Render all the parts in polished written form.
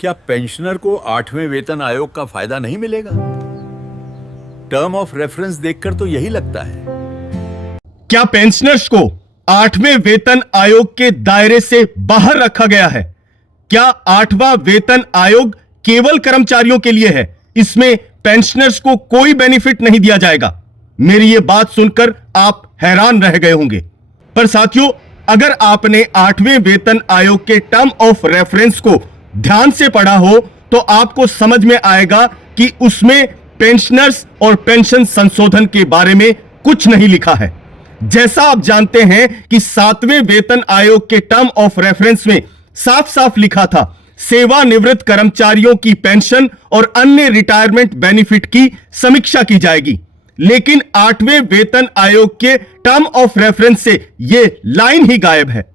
क्या पेंशनर को 8वें वेतन आयोग का फायदा नहीं मिलेगा? टर्म ऑफ रेफरेंस देखकर तो यही लगता है। क्या पेंशनर्स को 8वें वेतन आयोग के दायरे से बाहर रखा गया है? क्या 8वां वेतन आयोग केवल कर्मचारियों के लिए है? इसमें पेंशनर्स को कोई बेनिफिट नहीं दिया जाएगा। मेरी यह बात सुनकर आप हैरान रह गए होंगे। पर साथियों, अगर आपने 8वें वेतन आयोग के टर्म ऑफ रेफरेंस को ध्यान से पढ़ा हो तो आपको समझ में आएगा कि उसमें पेंशनर्स और पेंशन संशोधन के बारे में कुछ नहीं लिखा है। जैसा आप जानते हैं कि 7वें वेतन आयोग के टर्म ऑफ रेफरेंस में साफ साफ लिखा था, सेवानिवृत्त कर्मचारियों की पेंशन और अन्य रिटायरमेंट बेनिफिट की समीक्षा की जाएगी। लेकिन 8वें वेतन आयोग के टर्म ऑफ रेफरेंस से यह लाइन ही गायब है।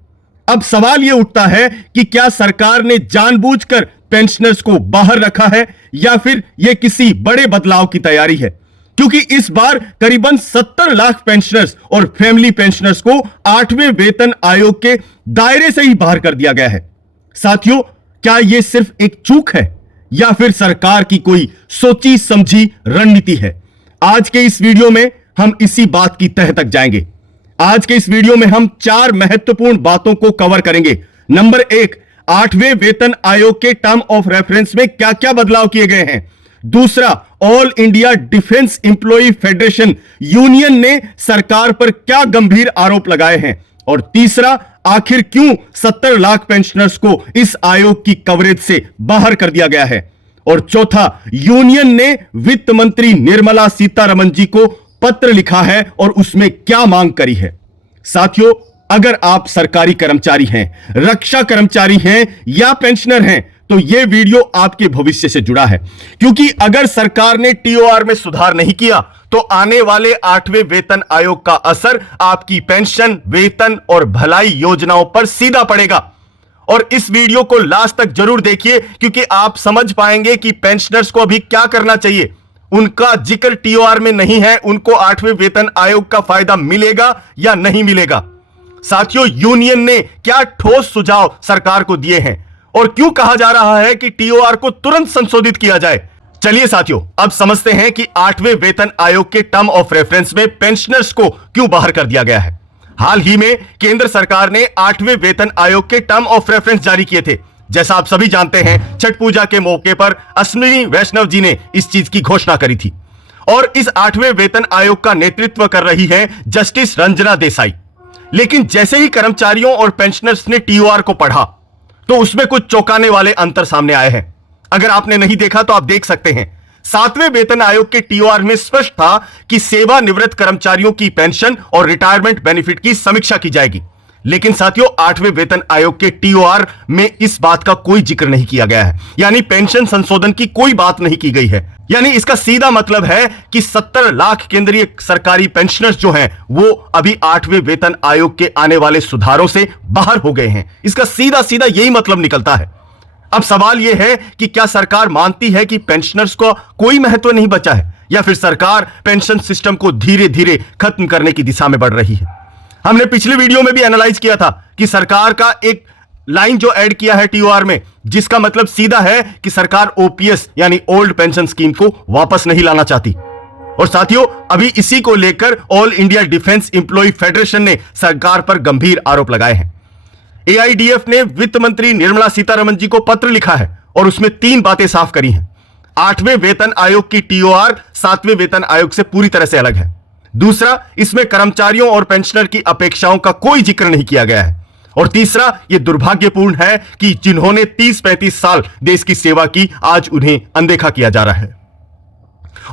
अब सवाल यह उठता है कि क्या सरकार ने जानबूझकर पेंशनर्स को बाहर रखा है या फिर यह किसी बड़े बदलाव की तैयारी है? क्योंकि इस बार करीबन 70 लाख पेंशनर्स और फैमिली पेंशनर्स को 8वें वेतन आयोग के दायरे से ही बाहर कर दिया गया है। साथियों, क्या यह सिर्फ एक चूक है या फिर सरकार की कोई सोची समझी रणनीति है? आज के इस वीडियो में हम इसी बात की तह तक जाएंगे। आज के इस वीडियो में हम 4 महत्वपूर्ण बातों को कवर करेंगे। नंबर 1, 8वें वेतन आयोग के टर्म ऑफ रेफरेंस में क्या क्या बदलाव किए गए हैं। दूसरा, All India Defence Employ Federation Union ने सरकार पर क्या गंभीर आरोप लगाए हैं। और तीसरा, आखिर क्यों 70 लाख पेंशनर्स को इस आयोग की कवरेज से बाहर कर दिया गया है। और चौथा, यूनियन ने वित्त मंत्री निर्मला सीतारमण जी को पत्र लिखा है और उसमें क्या मांग करी है। साथियों, अगर आप सरकारी कर्मचारी हैं, रक्षा कर्मचारी हैं या पेंशनर हैं तो यह वीडियो आपके भविष्य से जुड़ा है। क्योंकि अगर सरकार ने टीओआर में सुधार नहीं किया तो आने वाले 8वें वेतन आयोग का असर आपकी पेंशन, वेतन और भलाई योजनाओं पर सीधा पड़ेगा। और इस वीडियो को लास्ट तक जरूर देखिए क्योंकि आप समझ पाएंगे कि पेंशनर्स को अभी क्या करना चाहिए। उनका जिक्र टीओआर में नहीं है, उनको 8वें वेतन आयोग का फायदा मिलेगा या नहीं मिलेगा। साथियों, यूनियन ने क्या ठोस सुझाव सरकार को दिए हैं और क्यों कहा जा रहा है कि टीओआर को तुरंत संशोधित किया जाए। चलिए साथियों, अब समझते हैं कि 8वें वेतन आयोग के टर्म ऑफ रेफरेंस में पेंशनर्स को क्यों बाहर कर दिया गया है। हाल ही में केंद्र सरकार ने 8वें वेतन आयोग के टर्म ऑफ रेफरेंस जारी किए थे। जैसा आप सभी जानते हैं, छठ पूजा के मौके पर अश्विनी वैष्णव जी ने इस चीज की घोषणा करी थी। और इस 8वें वेतन आयोग का नेतृत्व कर रही है जस्टिस रंजना देसाई। लेकिन जैसे ही कर्मचारियों और पेंशनर्स ने टीओआर को पढ़ा तो उसमें कुछ चौंकाने वाले अंतर सामने आए हैं। अगर आपने नहीं देखा तो आप देख सकते हैं। 7वें वेतन आयोग के टीओआर में स्पष्ट था कि सेवानिवृत्त कर्मचारियों की पेंशन और रिटायरमेंट बेनिफिट की समीक्षा की जाएगी। लेकिन साथियों, 8वें वेतन आयोग के टीओआर में इस बात का कोई जिक्र नहीं किया गया है, यानी पेंशन संशोधन की कोई बात नहीं की गई है। यानी इसका सीधा मतलब है कि 70 लाख केंद्रीय सरकारी पेंशनर्स जो हैं वो अभी 8वें वेतन आयोग के आने वाले सुधारों से बाहर हो गए हैं। इसका सीधा सीधा यही मतलब निकलता है। अब सवाल यह है कि क्या सरकार मानती है कि पेंशनर्स को कोई महत्व नहीं बचा है या फिर सरकार पेंशन सिस्टम को धीरे धीरे खत्म करने की दिशा में बढ़ रही है। हमने पिछले वीडियो में भी एनालाइज किया था कि सरकार का एक लाइन जो ऐड किया है टीओआर में, जिसका मतलब सीधा है कि सरकार ओपीएस यानी ओल्ड पेंशन स्कीम को वापस नहीं लाना चाहती। और साथियों, अभी इसी को लेकर All India Defence Employ Federation ने सरकार पर गंभीर आरोप लगाए हैं। एआईडीएफ ने वित्त मंत्री निर्मला सीतारमण जी को पत्र लिखा है और उसमें 3 बातें साफ करी हैं। 8वें वेतन आयोग की टीओआर 7वें वेतन आयोग से पूरी तरह से अलग है। दूसरा, इसमें कर्मचारियों और पेंशनर की अपेक्षाओं का कोई जिक्र नहीं किया गया है। और तीसरा, यह दुर्भाग्यपूर्ण है कि जिन्होंने 30-35 साल देश की सेवा की, आज उन्हें अनदेखा किया जा रहा है।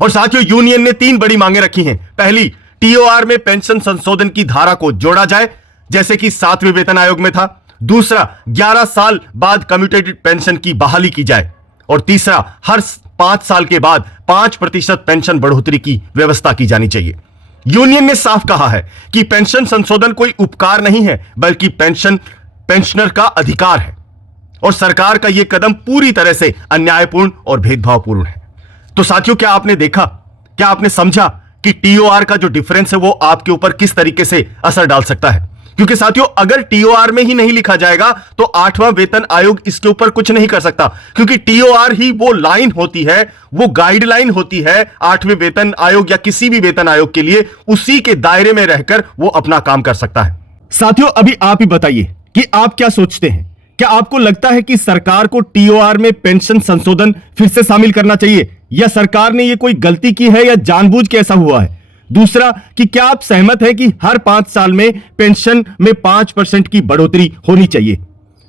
और साथियों, यूनियन ने 3 बड़ी मांगे रखी हैं। पहली, टीओआर में पेंशन संशोधन की धारा को जोड़ा जाए जैसे कि 7वें वेतन आयोग में था। दूसरा, 11 साल बाद कम्यूटेटेड पेंशन की बहाली की जाए। और तीसरा, हर 5 साल के बाद 5% पेंशन बढ़ोतरी की व्यवस्था की जानी चाहिए। यूनियन ने साफ कहा है कि पेंशन संशोधन कोई उपकार नहीं है बल्कि पेंशनर का अधिकार है। और सरकार का यह कदम पूरी तरह से अन्यायपूर्ण और भेदभावपूर्ण है। तो साथियों, क्या आपने देखा, क्या आपने समझा कि टीओआर का जो डिफरेंस है वो आपके ऊपर किस तरीके से असर डाल सकता है? क्योंकि साथियों अगर टीओआर में ही नहीं लिखा जाएगा तो 8वां वेतन आयोग इसके ऊपर कुछ नहीं कर सकता, क्योंकि टीओआर ही वो लाइन होती है, वो गाइडलाइन होती है 8वें वेतन आयोग या किसी भी वेतन आयोग के लिए, उसी के दायरे में रहकर वो अपना काम कर सकता है। साथियों अभी आप ही बताइए कि आप क्या सोचते हैं, क्या आपको लगता है कि सरकार को टीओआर में पेंशन संशोधन फिर से शामिल करना चाहिए, या सरकार ने यह कोई गलती की है या जानबूझ के ऐसा हुआ है? दूसरा कि क्या आप सहमत हैं कि हर 5 साल में पेंशन में 5% की बढ़ोतरी होनी चाहिए?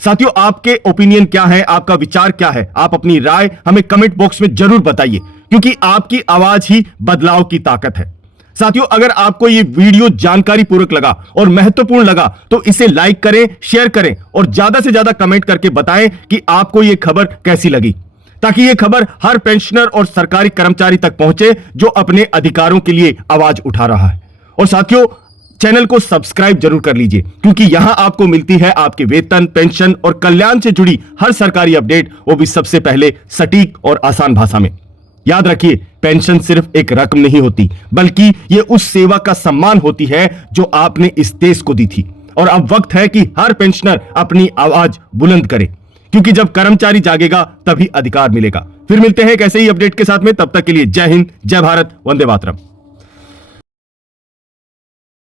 साथियों आपके ओपिनियन क्या है, आपका विचार क्या है? आप अपनी राय हमें कमेंट बॉक्स में जरूर बताइए, क्योंकि आपकी आवाज ही बदलाव की ताकत है। साथियों अगर आपको यह वीडियो जानकारी पूर्वक लगा और महत्वपूर्ण लगा तो इसे लाइक करें, शेयर करें और ज्यादा से ज्यादा कमेंट करके बताएं कि आपको यह खबर कैसी लगी, ताकि यह खबर हर पेंशनर और सरकारी कर्मचारी तक पहुंचे जो अपने अधिकारों के लिए आवाज उठा रहा है। और साथियों चैनल को सब्सक्राइब जरूर कर लीजिए, क्योंकि यहां आपको मिलती है आपके वेतन, पेंशन और कल्याण से जुड़ी हर सरकारी अपडेट, वो भी सबसे पहले सटीक और आसान भाषा में। याद रखिए पेंशन सिर्फ एक रकम नहीं होती, बल्कि यह उस सेवा का सम्मान होती है जो आपने इस देश को दी थी। और अब वक्त है कि हर पेंशनर अपनी आवाज बुलंद करे, क्योंकि जब कर्मचारी जागेगा तभी अधिकार मिलेगा। फिर मिलते हैं एक ऐसे ही अपडेट के साथ में, तब तक के लिए जय हिंद, जय भारत, वंदे मातरम।